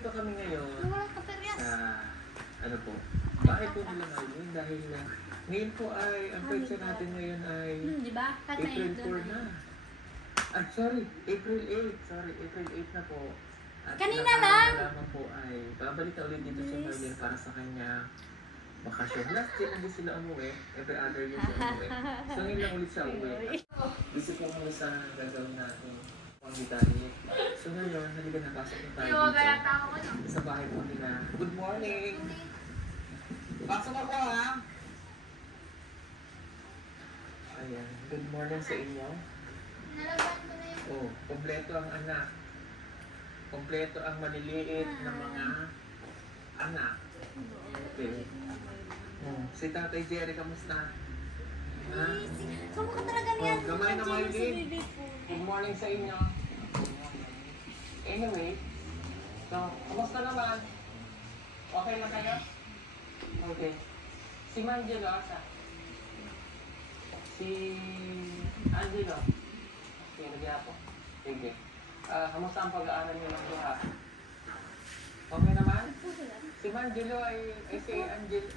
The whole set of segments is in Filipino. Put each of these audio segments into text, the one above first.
nandito kami ngayon sa, ano po, bahay po nila ngayon dahil ngayon po ay, ang pwedsa natin ngayon ay diba? April 4 na. Ah, sorry, April 8. Sorry, April 8 na po. At kanina lang! Lamang po ay babalik na ulit dito sa Merlin para sa kanya bakasyon. Last year hindi sila umuwi. Every other year sila umuwi. So ngayon lang ulit siya umuwi. Gusto po muna sa gagawin natin ang detalye. So ngayon, halika na, pasok na tayo dito sa bahay po nila. Good morning! Pasok ako ha! Ayan, good morning sa inyo. Oh, kompleto ang anak. Kompleto ang maliliit na mga anak. Okay. Si Tatay Jerry, kamusta? Ha? Kamukha talaga niyan. Gamay na Marlene. Good morning sa inyo. Anyway, so, kamusta naman? Okay na kayo? Okay. Si Mangelo, asa? Si Angelo? Okay, nagya po. Sige. Kamusta ang pag-aaral niyo ng duha? Okay naman? Si Mangelo ay si Angelo.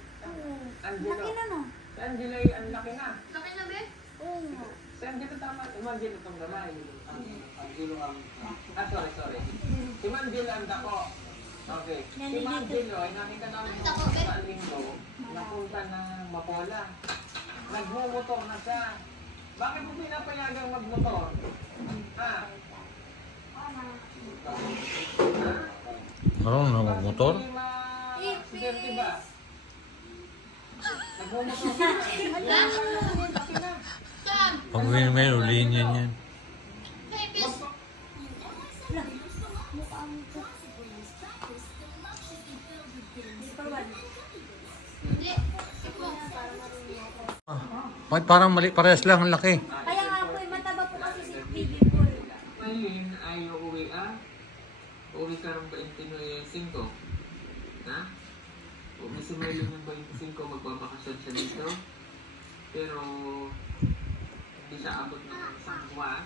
Laki na no? Si Angelo ay ang laki na. Laki na ba? Oo. Si Angelo tama. Si Mangelo itong gamay. Angelo ang... sorry. Si Mangelo ang dako. Okay. Si Mangelo ay nakita namin sa linggo. Napunta ng Mapola. Nagmumotor na siya. Bakit mo pinapayagang magmotor? Ha? Ano na magmotor? Aksidente ba? Nagmumotor ka. Pag may ulihin yan yan. Parang mali, parehas lang ang laki. Kaya nga po, mataba po kasi si baby po. Ngayon ay uuwi uuwi ka rin 29 na? Uuwi si Merlin yung 25, magbabakasyon siya dito. Pero hindi siya abot ng isang buwan.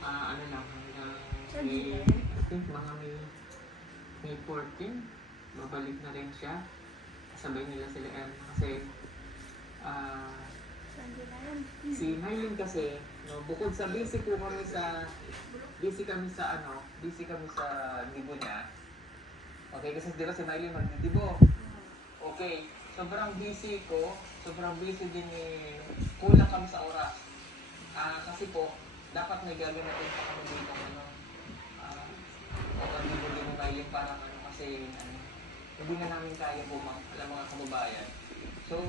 Ano lang, hanggang May, I think mga May 14, mabalik na rin siya. Kasabay nila sila Emma kasi si Mylene kasi, no, bukod sa busy kami sa dibo niya. Okay, kasi di ba si Mylene magdidibo? Okay, sobrang busy din kulang kami sa oras. Kasi po, dapat may gagawin natin pa kami dito magdibo din ni Mylene para kasi hindi na namin kaya po mga kababayan. So,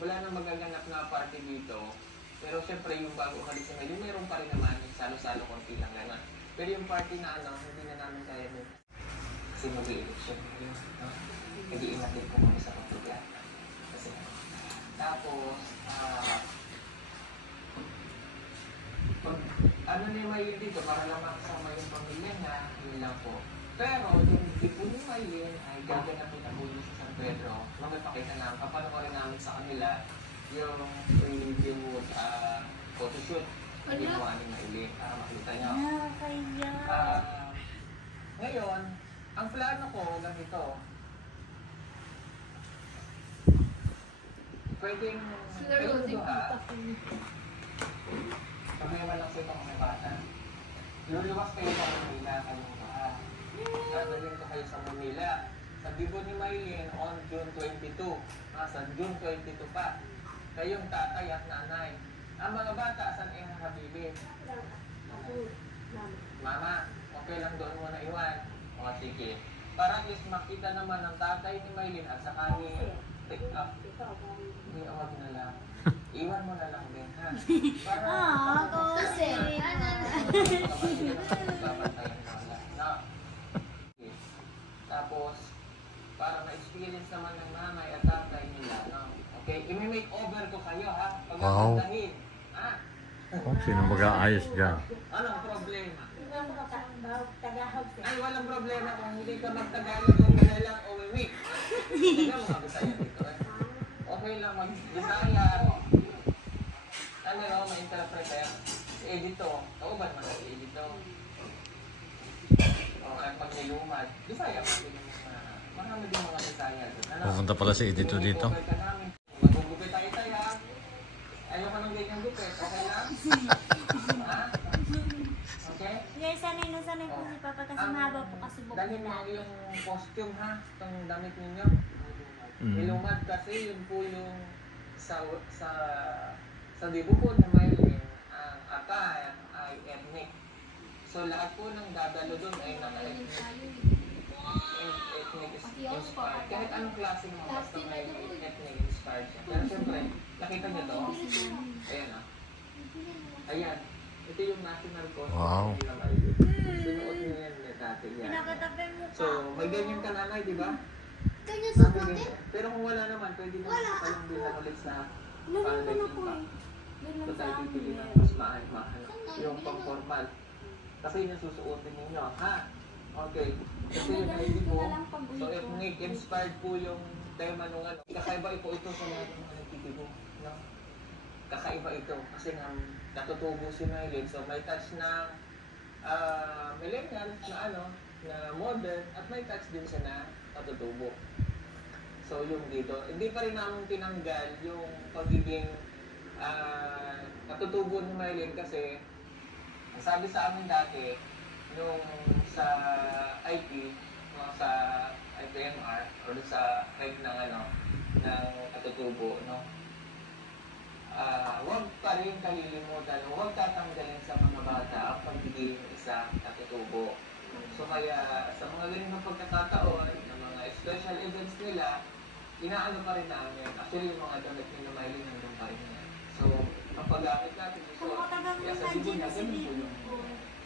wala nang magaganap na party dito. Pero siyempre yung bago umalis si Mylene, meron pa rin naman yung salo-salo konti lang gano'n. Pero yung party na hindi na namin kaya mo. Kasi mag-i-election yun. No? Hindi natin kung kami sa paglugar. Kasi tapos, ano na yung Mylene dito, para lang makasama yung pamilya niya, yun lang po. Pero yung ipo ni Mylene ay gaganapin na po yun sa San Pedro. Magpapakita namin, papanoorin namin sa kanila yung review photoshoot na ginawa ni Mylene para makita nyo. Ngayon, ang plano ko ganito. Pwedeng duha. Problema lang sa itong mga bata. Luluwas kayo sa Manila, kayong duha. Dadalhin ko kayo sa Manila. Sa bibo ni Mylene on June 22. Sa June 22 pa. Kayong tatay at nanay. Ang mga bata, saan ay nakabili? Mama, okay lang doon mo na iwan. O sige. Para at least makita naman ng tatay ni Mylene at saka ni pick up. Hindi awag na lang. Iwan mo na lang din, ha? Para kasi. Tapos, para ma-experience naman ng nanay at tatay nila, no? Okay, i-make over ko kayo, ha? Pagkakandahin, ha? Sino mag-aayos dyan? Anong problema? Ay, walang problema kung hindi ka mag-Tagalog o Manila o Wimik. Hindi ka mga Bisaya dito, eh. Okay lang mag-Bisaya. Ano yun, ma-interpreter. Si Edito. Kauban man si Edito. Okay. at pag nilumad, Bisaya pa din yung marami din mga Bisaya doon. Ano? Pupunta pala si Edito dito. Gugupit ka namin. Magugupit tayo tayo ha. Ayaw ka ng ganyan gupit. Okay lang? Ha? Okay? Yes, sanay na sanay po si Papa kasi mahaba po kasi buhok Dahil nila. mo yung costume ha, itong damit ninyo. Nilumad kasi yun po yung sa dibo po na may ang ata ay ethnic. So lahat po ng dadalo doon ay naka-ethnic inspired. Kahit anong klase mo, basta may ethnic inspired siya. Pero siyempre, nakita niyo to? Ayan ah. Ayan. Ito yung national costume. Wow. Sinuot niyo yan dati. Pinakatabi mo So, may ganyan ka nanay, di ba? Ganyan Sabi ganyan. Pero kung wala naman, pwede naman kayong bilang ulit sa Naman online na po eh. impact. Yun So lang sa tayo amin bibili eh. ng mas mahal. Yung pang-formal. Kasi yun yung susuotin ninyo, ha? Okay. Kasi yun ay po. So ethnic inspired po yung tema nung ano. Kakaiba po ito sa mga nagtitibo. No? Kakaiba ito. Kasi nga natutubo si Mylene. So may touch ng millennial na ano, na modern at may touch din siya na natutubo. So yung dito, hindi pa rin namin tinanggal yung pagiging natutubo ni Mylene kasi sabi sa amin dati nung sa IP, no, sa IPMR o sa head ng ano ng katutubo, no, huwag pa rin kalilimutan, huwag tatanggalin sa mga bata ang pagiging isang katutubo. So kaya sa mga ganyan pagkakataon, ng mga special events nila, inaano pa rin namin. Actually yung mga damit ni Mylene nandun pa rin yan. So kapag gamit natin ito, kaya sa dibo na ganun po yung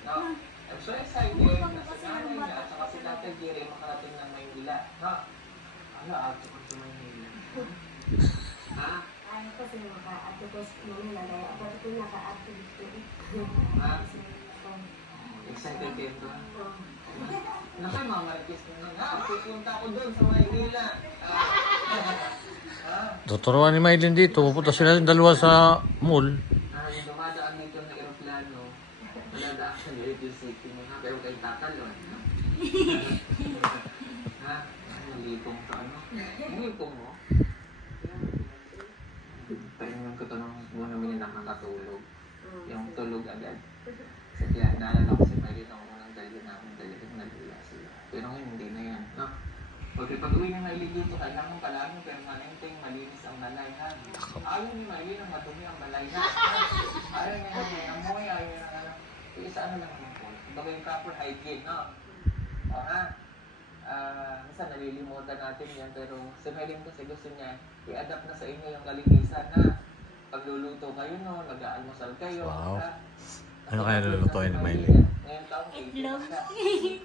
no? I'm so excited na si nanay niya at saka si Tatay Jerry makarating ng Maynila. Ha? Ano, ato ko sa Maynila. Ha? Ano kasi naka-ato ko sa Manila, kaya ako ito naka-ato dito. Ha? Excited kayo ito? Naku, mga marikis na nga. Pupunta ko doon sa Maynila. Tuturuan ni Mylene dito. Pupunta sila yung dalawa sa mall. Yung dumadaan dito na aeroplano, wala daan sa radio safety mo ha, pero kayo tatalon. Ha? Ang lipong ka ano? Ang lipong mo? Pahingan ko ito nung muna namin nakakatulog. Yung tulog agad. Kasi kaya naalala ko si Mylene ang unang dalhin namin, dalhin nagula sila. Pero ngayon hindi na yan. No? Okay, pag uwi ng Mylene dito, kailangan palagi permanenteng malinis ang balay ha. Ayaw ni Mylene ang madumi ang balay ha. Ayaw niya ng amoy, ayaw niya ng ano. Isa ano lang naman po. Kumbaga yung proper hygiene, no? O ha? Minsan nalilimutan natin yan, pero si Mylene kasi gusto niya i-adapt na sa inyo yung kalinisan na pagluluto kayo no, nag-aalmusal kayo. Wow. Ha? Ano kaya lulutuin ni Mylene? Ngayon taong Itlog.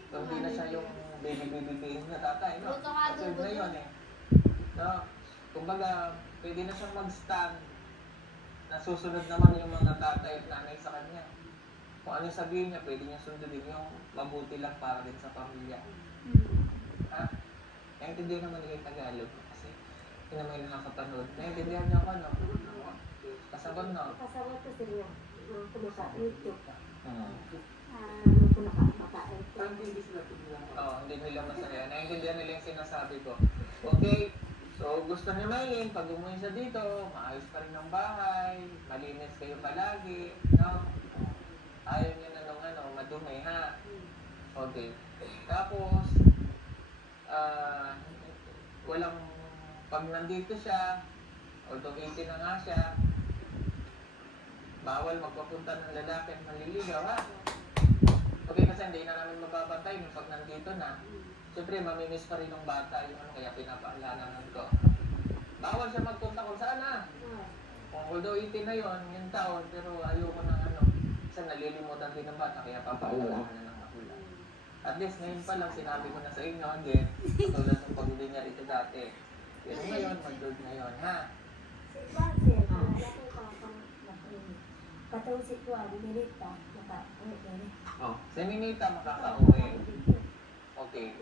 so, hindi na siya yung baby na tatay, no? Luto ka, Kasi luto. na yun eh. No? Kumbaga, pwede na siyang mag-stand na susunod naman yung mga tatay at nanay sa kanya. Kung ano sabihin niya, pwede niya sundin yung mabuti lang para din sa pamilya. Ha? Naintindihan naman nila yung Tagalog kasi yun naman yung nakakapanood. Naintindihan niyo ako, no? Kasabon, no? Kasama ko sila, kumaka-YouTube. Kumaka-makain. Oo, hindi nila masaya. Naintindihan nila yung sinasabi ko. Okay, so gusto ni Mylene, pag umuwi siya dito, maayos pa rin ang bahay, malinis kayo palagi, no? Ayaw niya na nung ano, madumi, ha? Okay. Tapos, walang, pag nandito siya, although 18 na nga siya, bawal magpapunta ng lalaki at manliligaw, ha? Okay, kasi hindi na namin mababantay yung pag nandito na. Siyempre, mamimiss pa rin ng bata yung ano, kaya pinapaalanan ko. Bawal siya magpunta kung saan, ha? Although 18 na yun, yung taon, pero ayoko ng ano, kasi nalilimutan din ng bata, kaya papaalanan na ng magulang. At least ngayon pa lang, sinabi ko na sa inyo, hindi, katulad ng pag-uli niya rito dati. Pero ngayon, mag-dood na yun, ha? Katong si Kuan, Ninita, naka-uwi. Oh, si Ninita makaka-uwi. Okay.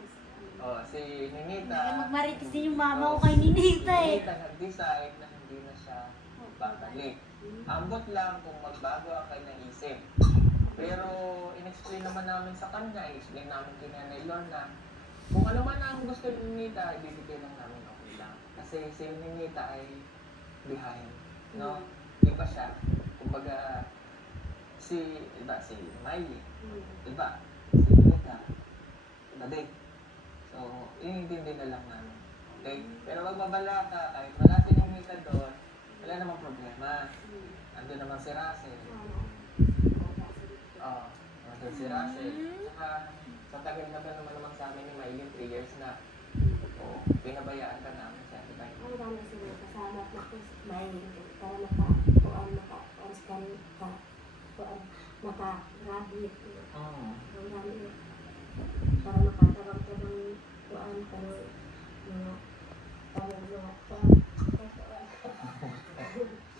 Oh, si Ninita. Magmaritis din yung mama ko kay Ninita eh. Ninita nag-decide na hindi na siya babalik. Ambot lang kung magbago ang kanyang isip. Pero in-explain naman namin sa kanya, in-explain namin kay Nanay Lorna. Kung ano man ang gusto ni Nita, ibibigay lang namin okay lang. Kasi si Nita ay behind, no? Di ba siya? Kumbaga, si Miley, iba, si Nita, iba din. So, inintindi na lang namin. Okay? Pero wag mabala ka, kahit wala si Nita doon, wala namang problema. Andun naman si Russell. Oo, andun si Russell. Saka, sa tagal na ba naman sa amin ni Miley, 3 years na. Oo, pinabayaan ka namin siya, di ba? Ang dami sila kasama na ko may para maka-rabbit. Oo. Ang dami para makatabang-tabang kuan pero mga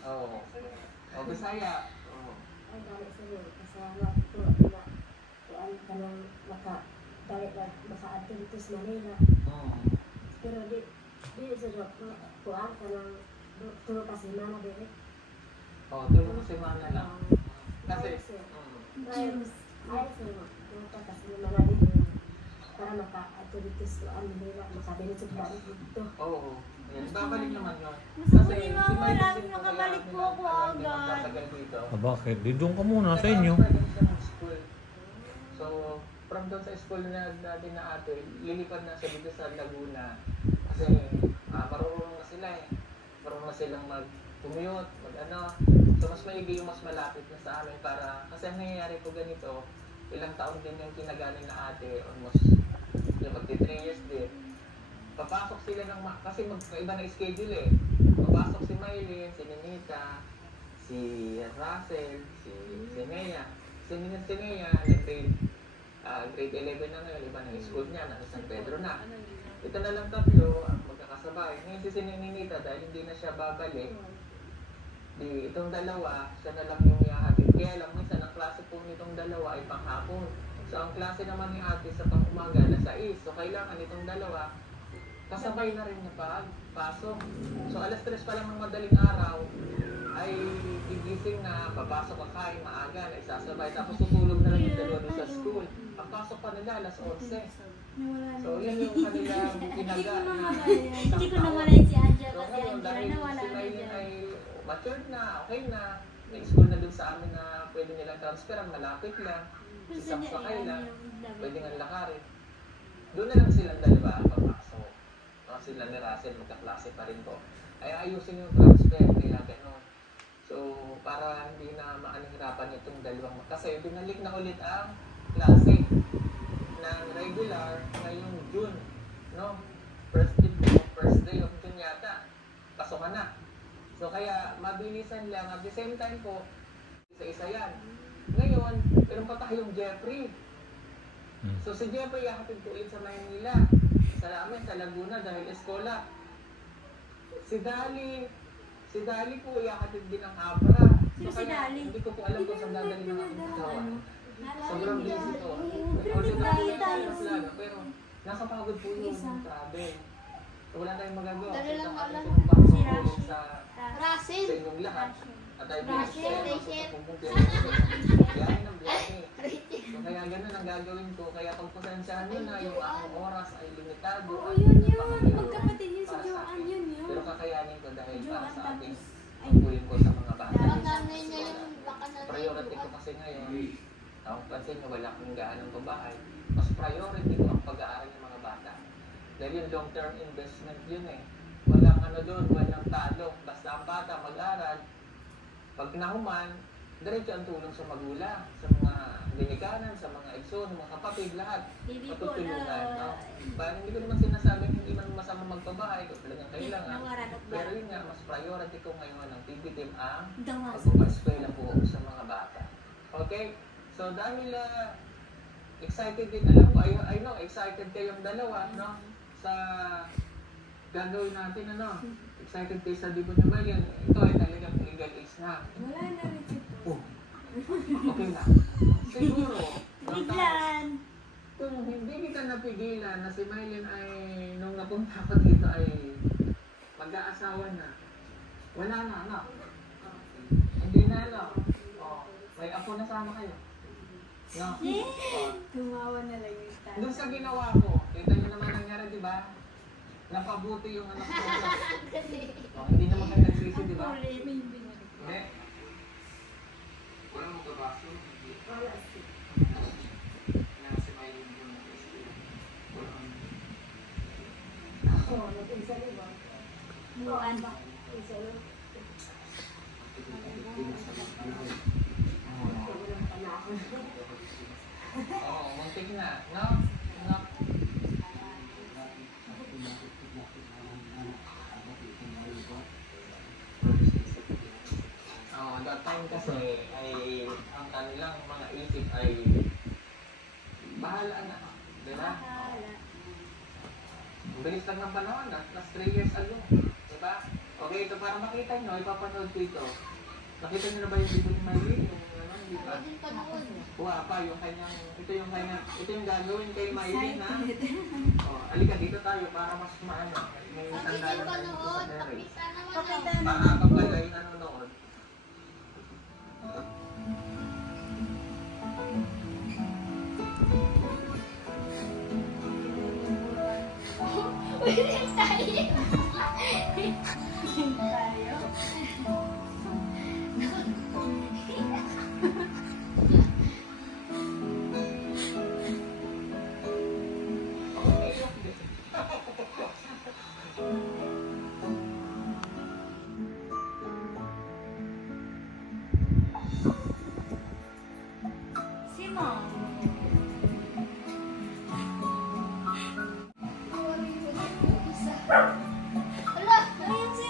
Oo. O, Bisaya. Oo. ang dami sila kasama ko na kuan kanang maka-dali na maka-activities Manila. Oo. Pero di sa kuan kanang tulo kasi mana dire. Oo, tulong si Mana lang. Kasi, Juice. Ayos mo. Tulo kasi mana dire para maka-activities kuan Manila makabili sa balik dito. oo. Yan, babalik naman yun. Gusto ko ni Mama, Miley lagi kasi makabalik kaya po ako hindi agad. magtatagal dito. Bakit? Di doon ka muna sa inyo. Pwede siya mag-school. So, from doon sa school na natin na ate, lilipad na siya dito sa Laguna. Kasi marunong na sila eh. Marunong na silang mag-commute, mag-ano. So, mas maigi yung mas malapit na sa amin para, kasi ang nangyayari po ganito, ilang taon din yung kinagaling na ate, almost, yung magti 3 years din. Papasok sila ng, kasi magkaiba na schedule eh. Papasok si Miley, si Ninita, si Russell, si Nea. Si Nea, nag-grade grade 11 na ngayon, iba na yung school niya, nasa San Pedro na. Ito na lang tatlo, ang magkakasabay. Ngayon si Ninita, dahil hindi na siya babalik, di itong dalawa, siya na lang yung ihahatid. Kaya lang, minsan ang klase po nitong dalawa ay panghapon. So ang klase naman ni ate sa pang-umaga na 6. So kailangan itong dalawa, kasabay na rin na pagpasok. So alas 3 pa lang ng madaling araw, ay gigising na, papasok ang kain maaga, na isasabay. Tapos tutulog na lang yung dalawa doon sa school. Ang pasok pa nila, alas 11. So yun yung kanilang pinaga na Hindi ko nawala si Anja So kasi ngayon, Anja dahil nawala si na Maylin dyan. ay matured na, okay na, may school na dun sa amin na pwede nilang transferan, malapit lang, isang sakay lang, pwede nga lakarin. Doon na lang silang dalawa papasok. Sila ni Russell, magkaklase pa rin po. Ay ayusin yung transfer, kaya gano'n. So, para hindi na maanihirapan itong dalawang, kasi binalik na ulit ang klase ng regular ngayong June, no? First day of June yata, pasok na. So, kaya mabilisan lang. At the same time po, isa-isa yan. Ngayon, meron pa tayong Jeffrey. So, si Jeffrey ihahatid ko sa Maynila. Sa amin, sa Laguna, dahil eskola. Si Dali po ihahatid din ang Abra. Sino si Dali? Hindi ko po alam kung saan dadali ng aking kasawa. Sobrang busy po. Grabe tayo tayo. Pero nakapagod po yung travel. So wala tayong magagawa. Dali lang wala. Si Si sa Russell. sa inyong lahat. At ay Rachel. biyahe ng biyahe. So kaya ganun ang gagawin ko. Kaya pagpasensyahan nyo na yung aking oras ay limitado. Oo, at yun yun. pangangailangan Magkapatid yun si para sa Joanne, akin. yun yun. Pero kakayanin ko dahil para Joanne, sa ating tapos, ay, pagpuyin ko sa mga bata. Nanay niya yung baka na Priority ko kasi ngayon, ang pansin nyo wala akong gaanong babae. Mas priority ko ang pag-aaral ng mga bata. Dahil yung long-term investment yun eh. Walang ano doon, walang talo. Basta ang bata mag-aral, pag nahuman, diretso ang tulong sa magulang, sa mga binikanan, sa mga ekson, mga kapatid, lahat. Baby ko Matutulungan. na. No? Parang hindi ko naman sinasabing hindi man masama magpabahay kung talagang kailangan. Nawaran ba? Pero yun nga, mas priority ko ngayon ang PB team ang Dawas. pagpapaskwela po sa mga bata. Okay? So dahil excited din, alam ko, I know, excited kayong dalawa, no? Sa gagawin natin, ano? Excited kayo sa Dibon naman yan. Ito ay talagang legal age na. Wala na rin ito. Oh, okay na. Siguro, Biglan. kung hindi kita napigilan na si Mylene ay nung napunta ko dito ay mag-aasawa na, wala na, no? Hindi na, no? Oh, may apo na sama kayo. No? Tumawa na lang yung tayo. Doon sa ginawa ko, kita niyo naman nangyari, di ba? Napabuti yung anak ko. Oh, hindi naman kayo nagsisi, di ba? May binalik. Hindi. Wala mo kabaso. Wala. Nasa may yung Ako, nag-isa rin ba? Buwan. Isa rin. Oo, muntik na. No? No? Oo, that time kasi ay ang kanilang mga isip ay bahala na. Di ba? Ang bilis lang ng panahon, last 3 years ago. Diba? Okay, ito para makita nyo, ipapanood ko ito. Nakita nyo na ba yung video ni Miley? Yung ano, di ba? Pwedeng panood. Kuha pa, yung kanyang, ito yung gagawin kay Miley na. Oh, alika dito tayo para mas maano. May Pag isang hindi dalang panood, sa Mary. pakita naman Pakita ako. Baka pala yung nanonood. Pwede tayo. Okay, Si Mom. Wala, ayun si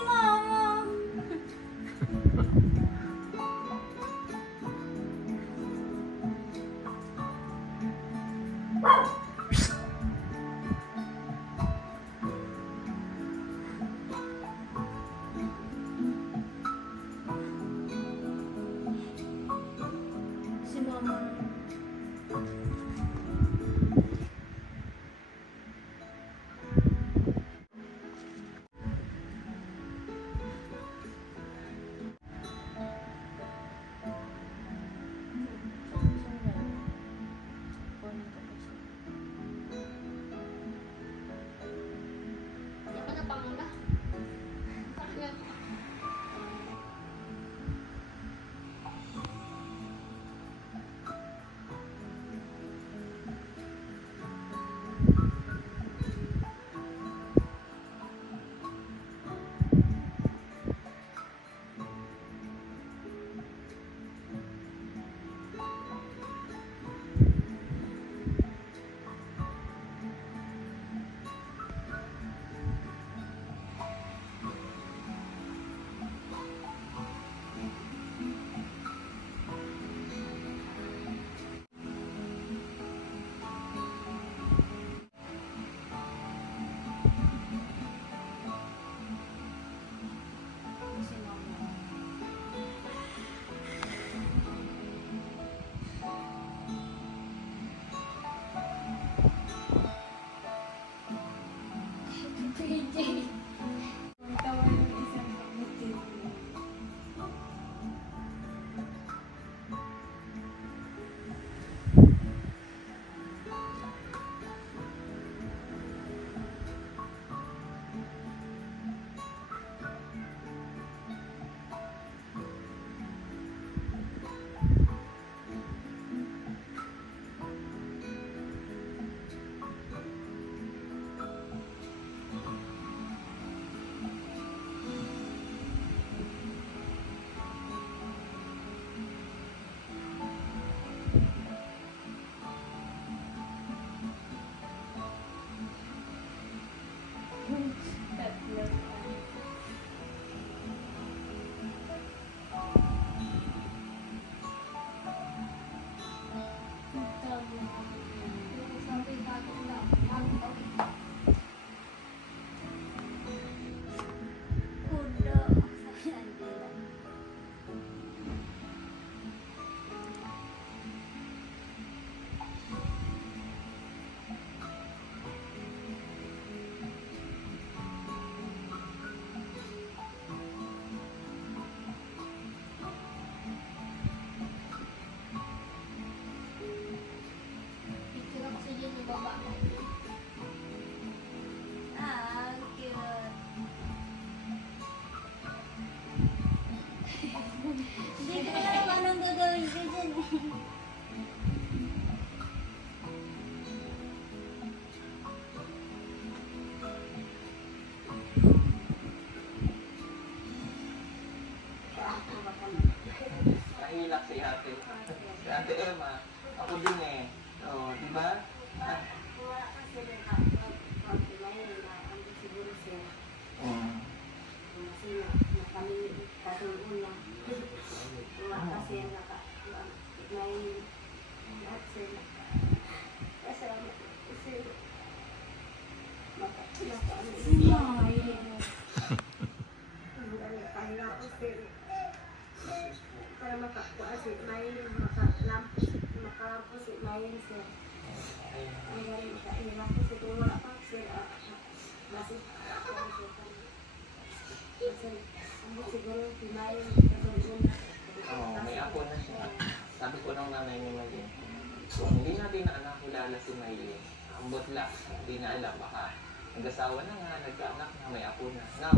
si Maylin. Ang butla, hindi na alam, baka nag-asawa na nga, nagkaanak na, may apo na. No?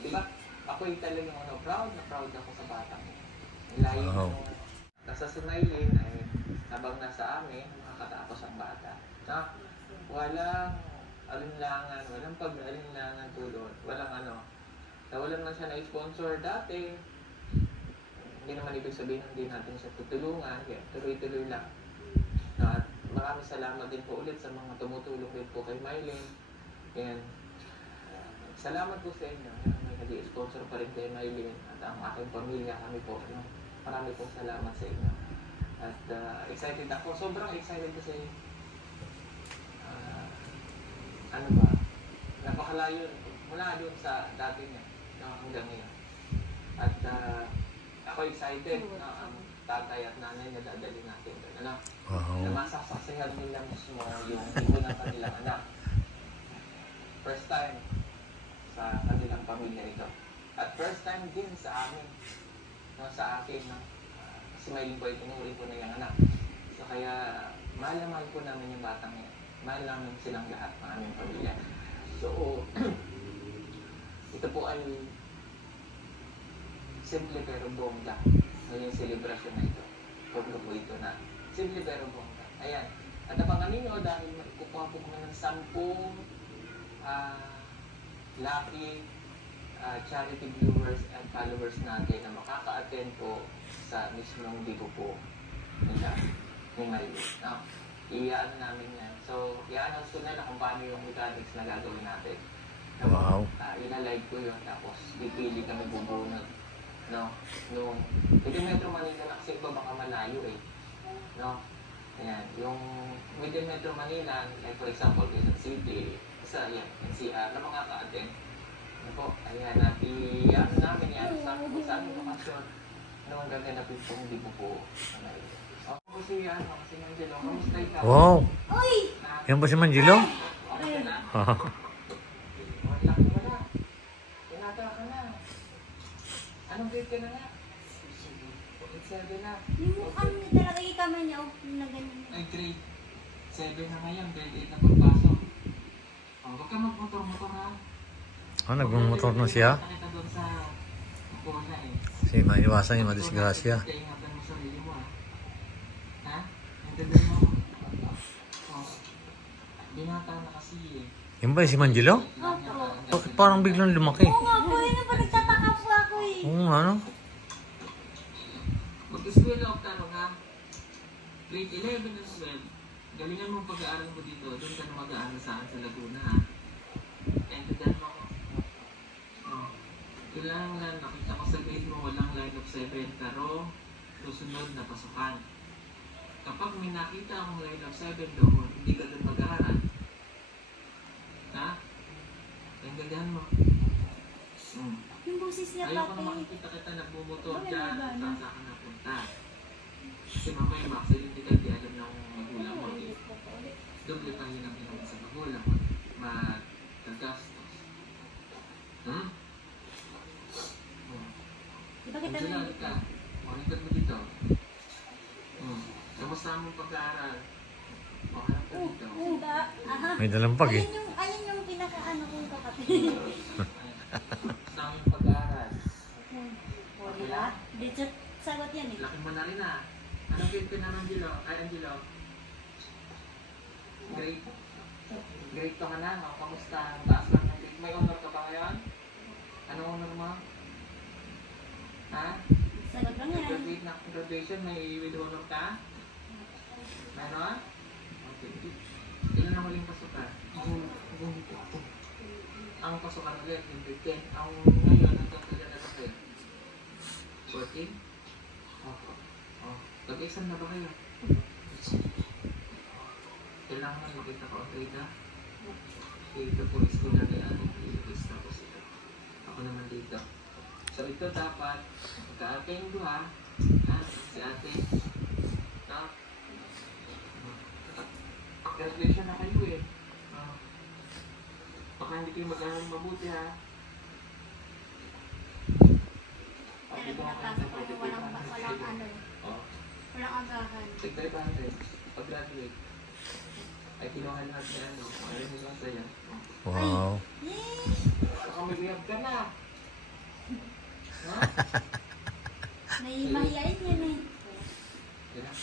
Di ba? Ako'y talagang proud na proud ako sa batang yun. Layo Wow. nung nasa si Maylin ay habang nasa amin, makakatapos ang bata. No? Walang alinlangan, walang pag-alinlangan tulad, walang nawalan man siya na sponsor dati. Hindi naman ibig sabihin hindi natin siya tutulungan, kaya tuloy-tuloy lang. No, at maraming salamat din po ulit sa mga tumutulong din po kay Maylin. And salamat po sa inyo. May nag-i-sponsor pa rin kay Maylin at ang aking pamilya, kami po. Marami pong salamat sa inyo. At excited ako. Sobrang excited kasi ano ba, napakalayo mula doon sa dati niya hanggang ngayon. At ako excited na ang tatay at nanay na dadali natin doon. Na Wow. masasaksihan nila mismo yung ibo ng kanilang anak. First time sa kanilang pamilya ito. At first time din sa amin, sa akin, kasi may linggo ay tinuri ko na yung anak. So kaya mahal na mahal po namin yung batang yan. Mahal namin silang lahat ng aming pamilya. So, ito po ay simple pero bongga. Ngayong celebration na ito. Paglo po ito na simple pero bongga. Ayan. At abangan ninyo dahil kukuha po kami ng 10 lucky charity viewers and followers natin na makaka-attend po sa mismong bigo po nila ni Maylin. No? I-ano namin yan. So, i-announce ko na lang kung paano yung mechanics na gagawin natin. Wow. Ina-live ko yun, tapos pipili kami bubunot. No? Nung, within Metro Manila na kasi iba baka malayo eh. No? Ayan, yung within Metro Manila, like for example, Quezon City, isa yan, NCR, na makaka-attend. Ano po, ayan, at i-ano namin yan sa aming lokasyon nung gaganapin pong bigo po. Ako si Angelo, kamusta ikaw? Wow. Uy! Yan ba si Manjilo? Okay ka na? Laki mo na. Pinata ka na. Anong grade ka na nga? 7 na. Yung ano talaga yung kamay niya, na ganyan. Ay, grade 7 na ngayon, grade 8 na pagpasok. Huwag ka magmotor-motor ha. Nagmumotor na siya. Nakita doon sa Puna eh. Kasi maiwasan yung madisgrasya. Kaya ingatan mo sarili mo ha. Ha? Intindihan mo? Binata na kasi eh. Yan ba si Manjilo? Bakit parang biglang lumaki? Oo nga po, yun pa nagtataka po ako eh. Oo nga, no? Mag-eskwela o tanong ha? Grade 11 and 12, galingan mo pag-aaral mo dito, doon ka na mag-aaral saan sa Laguna ha? Intindihan mo ako. Kailangan nakita ko sa grade mo walang line of 7 pero susunod na pasukan. Kapag may nakita akong line of 7 doon, hindi ka doon mag-aaral. Ha? Intindihan mo. Yung boses niya Ayaw ko na pati. makikita kita nagbumotor Bakit dyan, nagbago? saan ka napunta. Kasi mamaya ma-accident ka, di alam ng magulang mo. Doble pa yun ang ginawa sa magulang mo. Magagastos. Bakit ano Angela, ka. Makikat mo dito. Kamusta ang pag-aaral? Makikat ka dito. Aha. May dalampag eh. Ayun yung pinaka-ano kong kakapit. Kamusta ang pag-aaral? Wala. Dito, sagot yan eh. Laki mo na rin ah. Anong grade ka na, Angelo? Ay, Angelo? Grade ka na, no? Kamusta? Ang taas lang ng grade. May honor ka ba ngayon? Anong honor mo? Ha? Sagot lang yan. Graduate na graduation, may with honor ka? Meron? Okay. Ilan ang huling pasukan? Ang pasukan ulit, yung 15. Ang ngayon, hanggang kailan na ba kayo? 14? Mag-exam na ba kayo? Kailangan makita ko ang data. Dito po, school na kaya ating Philippines. Tapos ito. Ako naman dito. So ito dapat, magka-ate yung duha. Si ate. No? Graduation na kayo eh. Baka hindi kayo mag-aaral mabuti ha. Dito ako kayo sa pwede Walang ano. Oh. Walang agahan. Take 500. Pag-graduate. Ay, kinuha lahat na ano. Ayaw nila sa'yo. Wow. Yay! Baka mag-iab ka na. Ha? Naimahiyain yan eh. Yan.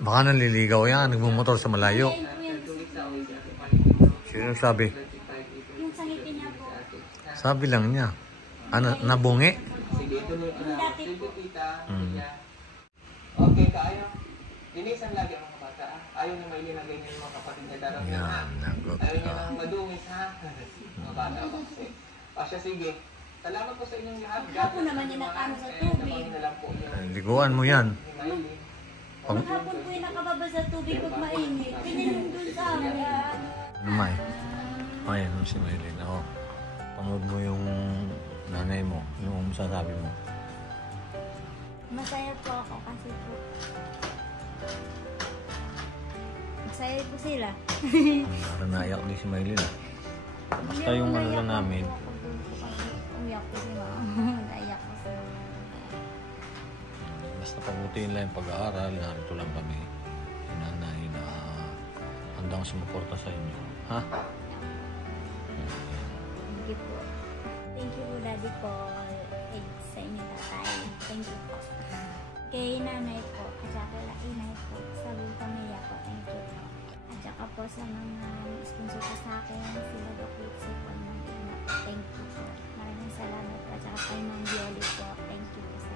Baka nanliligaw yan, nagmumotor sa malayo. Mahiyain po yan. Sino sabi? Yung sa ngipin niya po. Sabi lang niya. Ano, nabungi? Sige, tuloy ko na. Dati Sige, po. tita. Mm. Tita. Okay ka, ayaw. Linisan lagi ang mga bata. Ayaw na may linagay niya yung mga kapatid niya darang Yan, ha. nagot Ayaw niya ka. nang madungis ha. Mga bata pa kasi. Siya, sige. Salamat po sa inyong lahat. Hapon naman yung nakano sa tubig. Na lang po yung Liguan mo yan. Maylin. Maghapon po yung nakababa sa tubig pag mainit. Pinilong dun sa amin. Ano may? Ayan, si Maylin. Ako, panood mo yung nanay mo, yung sasabi mo. Masaya po ako kasi po. Masaya po sila. Parang naiyak din si Maylin. Basta yung ano lang namin, Umiyak po si mama. Naiyak po si mama. basta pagbutiin lang yung pag-aaral, narito lang kami. Yung nanay na handang sumuporta sa inyo. Ha? Thank you po. Thank you po, Daddy Paul. Sa inyo, tatay. Thank you po. Kay nanay po, at saka kay inay po, sa buong pamilya po, thank you po. At saka po sa mga sponsor po sa akin, sila Doc Lixie po, thank you po. Maraming salamat po. At saka kay Ma'am Bioli po, thank you po sa